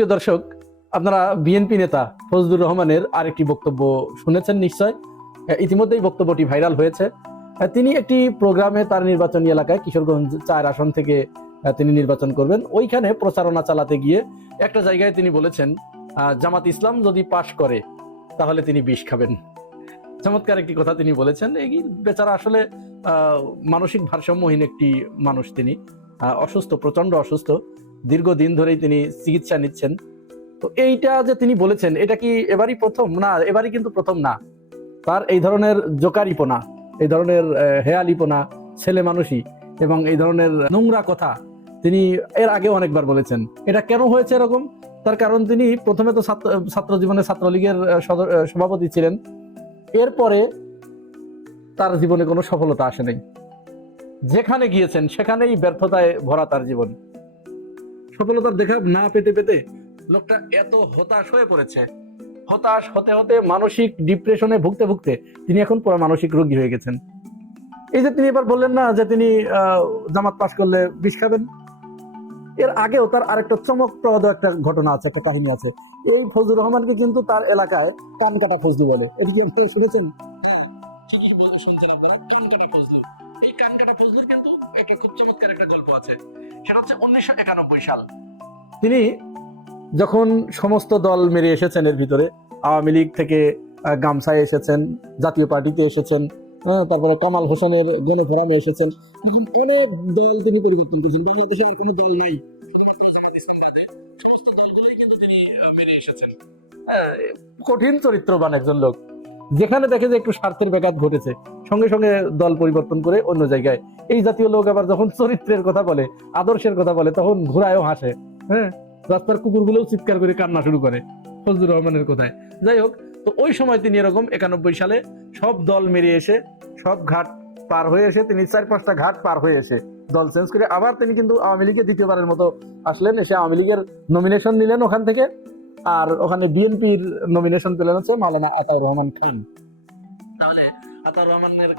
প্রিয় দর্শক, আপনারা বিএনপি নেতা ফজলুর রহমানের আরেকটি বক্তব্য শুনেছেন নিশ্চয়। ইতিমধ্যেই বক্তব্যটি ভাইরাল হয়েছে। তিনি একটি প্রোগ্রামে তার নির্বাচনী এলাকায় কিশোরগঞ্জ 4 আসন থেকে তিনি নির্বাচন করবেন, ওইখানে প্রচারণা চালাতে গিয়ে একটা জায়গায় তিনি বলেছেন জামাত ইসলাম যদি পাশ করে তাহলে তিনি বিষ খাবেন। চমৎকার একটি কথা তিনি বলেছেন। এই বেচারা আসলে মানসিক ভারসাম্যহীন একটি মানুষ। তিনি অসুস্থ, প্রচন্ড অসুস্থ, দীর্ঘদিন ধরেই তিনি চিকিৎসা নিচ্ছেন। তো এইটা যে তিনি বলেছেন, এটা কি এবারই প্রথম? না, এবারই কিন্তু প্রথম না। তার এই ধরনের জোকারিপনা, এই ধরনের হেয়ালিপনা, ছেলে মানুষই এবং এই ধরনের নোংরা কথা তিনি এর আগে অনেকবার বলেছেন। এটা কেন হয়েছে এরকম? তার কারণ তিনি প্রথমে তো ছাত্র জীবনে ছাত্রলীগের সভাপতি ছিলেন। এরপরে তার জীবনে কোনো সফলতা আসে নাই। যেখানে গিয়েছেন সেখানেই ব্যর্থতায় ভরা তার জীবন। সফলতার দেখা না পেতে পেতে লোকটা এত হতাশ হয়ে পড়েছে। হতাশ হতে হতে মানসিক ডিপ্রেশনে ভুগতে ভুগতে তিনি এখন পুরো মানসিক রোগী হয়ে গেছেন। এই যে তিনি এবার বললেন না যে তিনি জামাত পাশ করলে বিষ খাবেন, এর আগেও তার আরেকটা চমকপ্রদ একটা ঘটনা আছে, একটা কাহিনী আছে। এই ফজলুর রহমানকে কিন্তু তার এলাকায় কান কাটা ফজলু বলে। এটি কি আপনারা শুনেছেন? ঠিকই শুনছেন আপনারা, কান কাটা ফজলু। এই কান কাটা ফজলুর কিন্তু একটা খুব চমৎকার একটা গল্প আছে। সেটা হচ্ছে 1991 সাল। তিনি যখন সমস্ত দল মেরে এসেছেন, এর ভিতরে আওয়ামী লীগ থেকে গামছায় এসেছেন, জাতীয় পার্টিতে এসেছেন, তারপরে কামাল হোসেনের গণফোরামে এসেছেন, অনেক দল তিনি পরিবর্তন করেছেন। বাংলাদেশে আর কোনো দল নাই, সমস্ত দলগুলোই কিন্তু তিনি মেরে এসেছেন। কঠিন চরিত্রবান একজন লোক। যেখানে দেখে যে একটু স্বার্থের ব্যাঘাত ঘটেছে, সঙ্গে সঙ্গে দল পরিবর্তন করে অন্য জায়গায়। এই জাতীয় লোক আবার যখন চরিত্রের কথা বলে, আদর্শের কথা বলে, তখন ঘোড়ায়ও হাসে। রাস্তার কুকুরগুলোও চিৎকার করে কান্না শুরু করে ফজলুর রহমানের কথায়। যাই হোক, তো ওই সময় তিনি এরকম 91 সালে সব দল মেরে এসে, সব ঘাট পার হয়ে এসে, তিনি 4-5টা ঘাট পার হয়ে এসে দল চেঞ্জ করে আবার তিনি কিন্তু আওয়ামী লীগে দ্বিতীয়বারের মতো আসলেন। এসে আওয়ামী লীগের নমিনেশন নিলেন ওখান থেকে। আর ওখানে বিএনপির নমিনেশন পেলেন হচ্ছে মাওলানা আতাউর রহমান খান। তাহলে আতাউর রহমানের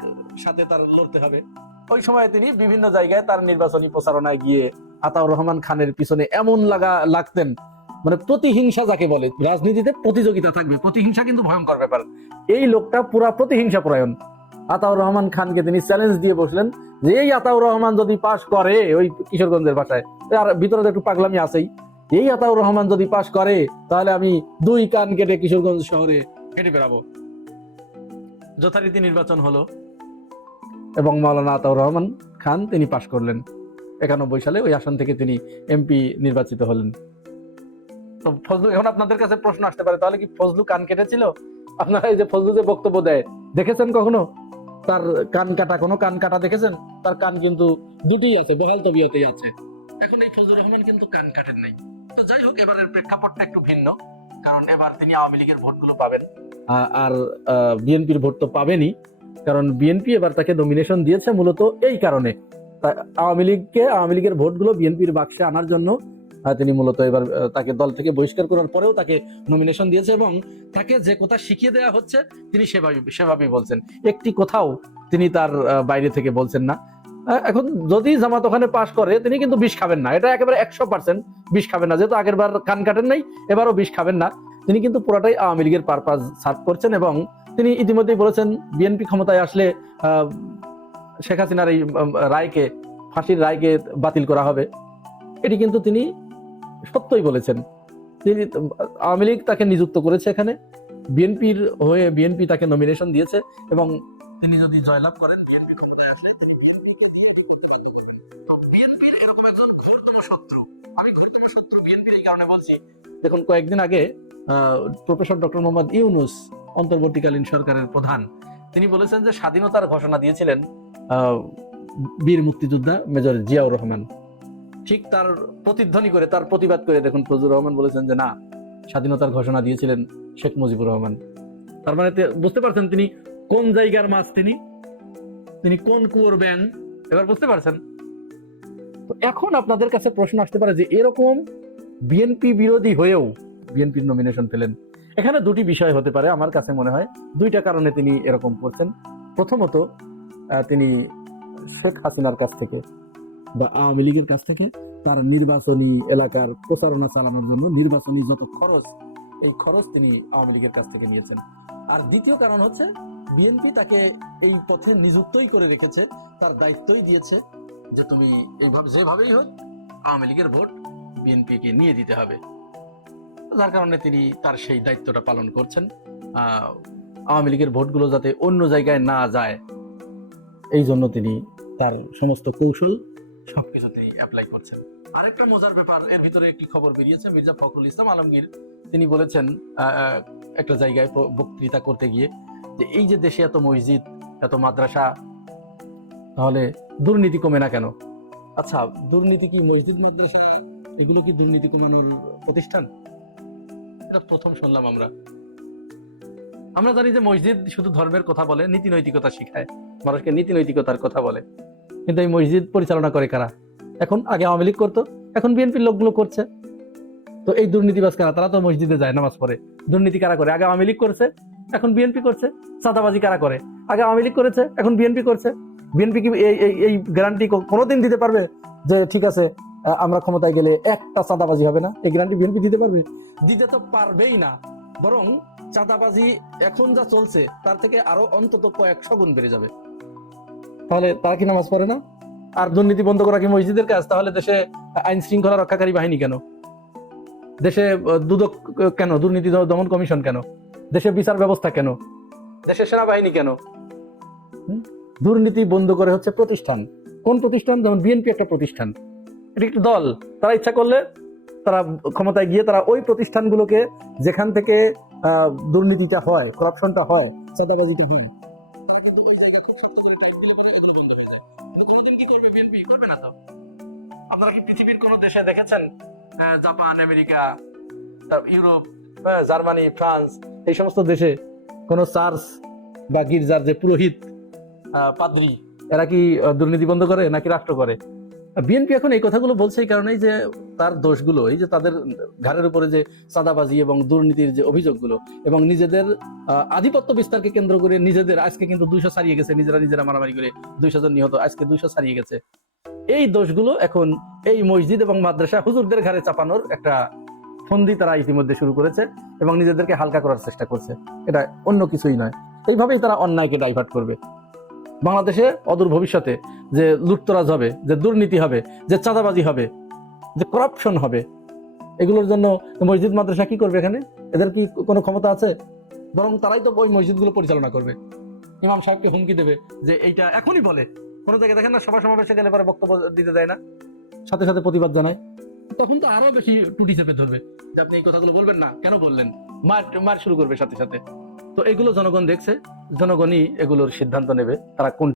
সাথে তার লড়তে হবে। ওই সময় তিনি বিভিন্ন জায়গায় তার নির্বাচনী প্রচারণায় গিয়ে আতাউর রহমান খানের পিছনে এমন লাগতেন, মানে প্রতিহিংসা যাকে বলে। রাজনীতিতে প্রতিযোগিতা থাকবে, প্রতিহিংসা কিন্তু ভয়ঙ্কর ব্যাপার। এই লোকটা পুরা প্রতিহিংসা পরায়ণ। আতাউর রহমান খানকে তিনি চ্যালেঞ্জ দিয়ে বসলেন যে এই আতাউর রহমান যদি পাশ করে, ওই কিশোরগঞ্জের ভাষায়, আর ভিতরে একটু পাগলামি আছেই, এই আতাউর রহমান যদি পাশ করে তাহলে আমি 2 কান কেটে কিশোরগঞ্জ শহরে হেঁটে বেড়াবো। যথারীতি নির্বাচন হলো এবং মাওলানা আতাউর রহমান খান তিনি পাশ করলেন। 91 সালে ওই আসন থেকে তিনি এমপি নির্বাচিত হলেন। তো ফজলু, এখন আপনাদের কাছে প্রশ্ন আসতে পারে, তাহলে কি ফজলু কান কেটেছিল? আপনারা এই যে ফজলু যে বক্তব্য দেয়, দেখেছেন কখনো তার কান কাটা? কোনো কান কাটা দেখেছেন? তার কান কিন্তু দুটিই আছে, বহাল তবিয়তেই আছে। এখন এই ফজলুর রহমান কিন্তু কান কাটেন নাই। তো যাই হোক, এবারের প্রেক্ষাপটটা একটু ভিন্ন, কারণ এবার তিনি আওয়ামী লীগের ভোটগুলো পাবেন, আর বিএনপির ভোট তো পাবেনই। কারণ বিএনপি এবার তাকে নমিনেশন দিয়েছে মূলত এই কারণে, আওয়ামী লীগের ভোটগুলো বিএনপির বাক্সে আনার জন্য তিনি মূলত এবার তাকে দল থেকে বহিষ্কার করার পরেও তাকে নমিনেশন দিয়েছে এবং তাকে যে কথা শিখিয়ে দেওয়া হচ্ছে তিনি সেভাবেই বলছেন। একটি কথাও তিনি তার বাইরে থেকে বলছেন না। এখন যদি জামাত ওখানে পাশ করে, তিনি কিন্তু বিষ খাবেন না, এটা একেবারে 100% বিষ খাবেন না। যেহেতু আগের বার কান কাটেন নাই, এবারও বিষ খাবেন না। তিনি কিন্তু পুরাটাই আওয়ামী লীগের পারপাস সার্ভ করছেন এবং তিনি ইতিমধ্যেই বলেছেন বিএনপি ক্ষমতায় আসলে শেখ হাসিনার এই রায়কে, ফাঁসির রায়কে বাতিল করা হবে। এটি কিন্তু তিনি সত্যই বলেছেন। তিনি আওয়ামী লীগ তাকে নিযুক্ত করেছে এখানে, বিএনপির হয়ে বিএনপি তাকে নমিনেশন দিয়েছে এবং তিনি যদি জয়লাভ করেন, বিএনপি ক্ষমতায় আসলে তিনি বিএনপিকে দিয়ে এটি করতে বাধ্য করবেন। তো বিএনপির এরকম একজন ঘোরতম শত্রু, আমি ঘোরতম শত্রু বিএনপির এই কারণে বলছি, দেখুন কয়েকদিন আগে প্রফেসর ডক্টর মোহাম্মদ ইউনূস, অন্তর্বর্তীকালীন সরকারের প্রধান, তিনি বলেছেন যে স্বাধীনতার ঘোষণা দিয়েছিলেন বীর মুক্তিযোদ্ধা মেজর জিয়াউর রহমান। ঠিক তার প্রতিধ্বনি করে, তার প্রতিবাদ করে দেখুন ফজলুর রহমান বলেছেন যে না, স্বাধীনতার ঘোষণা দিয়েছিলেন শেখ মুজিবুর রহমান। তার মানে বুঝতে পারছেন তিনি কোন জায়গার মাছ, তিনি কোন কুয়োর ব্যাং, এবার বুঝতে পারছেন। তো এখন আপনাদের কাছে প্রশ্ন আসতে পারে যে এরকম বিএনপি বিরোধী হয়েও বিএনপির নমিনেশন পেলেন। এখানে দুটি বিষয় হতে পারে, আমার কাছে মনে হয় 2টা কারণে তিনি এরকম করছেন। প্রথমত, তিনি শেখ হাসিনার কাছ থেকে বা আওয়ামী লীগের কাছ থেকে তার নির্বাচনী এলাকার প্রচারণা চালানোর জন্য নির্বাচনী যত খরচ, এই খরচ তিনি আওয়ামী লীগের কাছ থেকে নিয়েছেন। আর দ্বিতীয় কারণ হচ্ছে বিএনপি তাকে এই পথে নিযুক্তই করে রেখেছে, তার দায়িত্বই দিয়েছে যে তুমি এইভাবে যেভাবেই হোক আওয়ামী লীগের ভোট বিএনপিকে নিয়ে দিতে হবে। যার কারণে তিনি তার সেই দায়িত্বটা পালন করছেন, আওয়ামী লীগের ভোটগুলো যাতে অন্য জায়গায় না যায়, এই জন্য তিনি তার সমস্ত কৌশল সবকিছু তিনি অ্যাপ্লাই করছেন। আরেকটা মজার ব্যাপার, এর ভিতরে একটি খবর বেরিয়েছে, মির্জা ফখরুল ইসলাম আলমগীর তিনি বলেছেন একটা জায়গায় বক্তৃতা করতে গিয়ে যে এই যে দেশে এত মসজিদ, এত মাদ্রাসা, তাহলে দুর্নীতি কমে না কেন? আচ্ছা, দুর্নীতি কি মসজিদ মাদ্রাসা এগুলো কি দুর্নীতি কমানোর প্রতিষ্ঠান? এটা প্রথম শুনলাম আমরা। আমরা জানি যে মসজিদ শুধু ধর্মের কথা বলে, নীতি নৈতিকতা শিখায়, মানুষকে নীতি নৈতিকতার কথা বলে, কিন্তু এই মসজিদ পরিচালনা করে কারা? এখন আগে আওয়ামী লীগ করতো, এখন বিএনপির লোকগুলো করছে। তো এই দুর্নীতিবাজ কারা? তারা তো মসজিদে যায়, নামাজ পড়ে। দুর্নীতি কারা করে? আগে আওয়ামী লীগ করেছে, এখন বিএনপি করছে। চাঁদাবাজি কারা করে? আগে আওয়ামী লীগ করেছে, এখন বিএনপি করছে। বিএনপি কি এই গ্যারান্টি কোনোদিন দিতে পারবে যে ঠিক আছে আমরা ক্ষমতায় গেলে একটা চাঁদাবাজি হবে না? এই গ্যারান্টি বিএনপি দিতে পারবে? দিতে তো পারবেই না। বরং চাঁদাবাজি এখন যা চলছে তার থেকে আরো অন্তত কয়েকশো গুণ বেড়ে যাবে। তাহলে তারা কি নামাজ পড়ে না? আর দুর্নীতি বন্ধ করা কি মসজিদের কাজ? তাহলে দেশে আইন শৃঙ্খলা রক্ষাকারী বাহিনী কেন? দেশে দুদক কেন? দুর্নীতি দমন কমিশন কেন? দেশে বিচার ব্যবস্থা কেন? দেশে সেনাবাহিনী কেন? দুর্নীতি বন্ধ করে হচ্ছে প্রতিষ্ঠান। কোন প্রতিষ্ঠান? যেমন বিএনপি একটা প্রতিষ্ঠান, এটা একটি দল। তারা ইচ্ছা করলে তারা ক্ষমতায় গিয়ে তারা ওই প্রতিষ্ঠানগুলোকে, যেখান থেকে দুর্নীতিটা হয়, করাপশনটা হয়, চাঁদাবাজিটা হয়, আপনারা কি পৃথিবীর কোন দেশে দেখেছেন, Japan, America, Europe, Germany, France, এই সমস্ত দেশে কোন চার্চ বা গির্জার যে পুরোহিত, পাদ্রী, এরা কি দুর্নীতি বন্ধ করে নাকি রাষ্ট্র করে? বিএনপি এখন এই কথাগুলো বলছে এই কারণেই যে তার দোষগুলো, এই যে তাদের ঘাড়ের উপরে যে চাঁদাবাজি এবং দুর্নীতির যে অভিযোগগুলো, এবং নিজেদের আধিপত্য বিস্তারকে কেন্দ্র করে নিজেদের, আজকে কিন্তু 200 ছাড়িয়ে গেছে, নিজেরা মারামারি করে 200 জন নিহত, আজকে 200 ছাড়িয়ে গেছে। এই দোষগুলো এখন এই মসজিদ এবং মাদ্রাসা হুজুরদের ঘাড়ে চাপানোর একটা ফন্দি তারা ইতিমধ্যে শুরু করেছে এবং নিজেদেরকে হালকা করার চেষ্টা করছে। এটা অন্য কিছুই নয়। এইভাবেই তারা অন্যায়কে ডাইভার্ট করবে। বাংলাদেশে অদূর ভবিষ্যতে যে লুটতরাজ হবে, যে দুর্নীতি হবে, যে চাঁদাবাজি হবে, যে করাপশন হবে, এগুলোর জন্য মসজিদ মাদ্রাসা কি করবে? এখানে এদের কি কোনো ক্ষমতা আছে? বরং তারাই তো ওই মসজিদগুলো পরিচালনা করবে। ইমাম সাহেবকে হুমকি দেবে যে এইটা, এখনই বলে, কোনো জায়গায় দেখেন না সভা সমাবেশে গেলে পরে বক্তব্য দিতে দেয় না, সাথে সাথে প্রতিবাদ জানায়, তখন তো আরো বেশি টুটি চেপে ধরবে যে আপনি এই কথাগুলো বলবেন না, কেন বললেন, মার শুরু করবে সাথে সাথে। তো এগুলো জনগণ দেখছে, জনগণই এগুলোর সিদ্ধান্ত নেবে তারা কোন